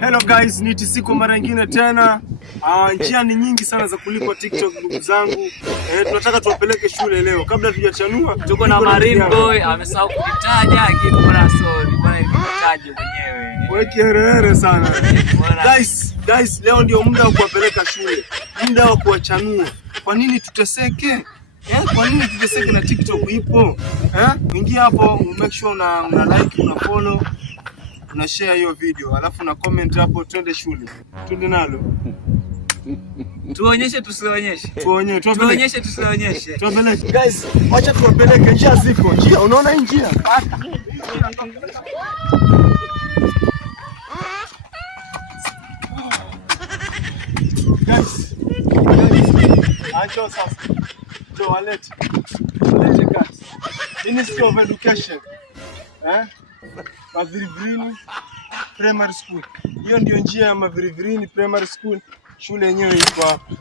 Hello guys, ni TC kwa mara nyingine tena. Njia ni nyingi sana za kulipwa TikTok ndugu zangu. Tunataka tuwapeleke shule leo. Kabla tujachanua, tuko na Marine Boy, amesahau kujitaja Gibrason. Bwana nitaje mwenyewe. Wewe kiherehere sana. Guys, leo ndio muda wa kuwapeleka shule. Muda wa kuwachanua. Kwa nini tuteseke? Kwa nini tuteseke na TikTok ipo? Ingia hapo, make sure una like, una follow, una share hiyo video, alafu na comment hapo, twende shule. Twende nalo. Tuonyeshe tusionyeshe. Tuonyeshe tusionyeshe. Tuwapeleke. Guys, acha tuwapeleke, njia ziko. Njia, unaona hii njia? Guys. Acha sasa. Toilet. Guys. Ministry of Education. Mavirivirini Primary School. Hiyo ndio njia ya Mavirivirini Primary School. Shule yenyewe iko hapa.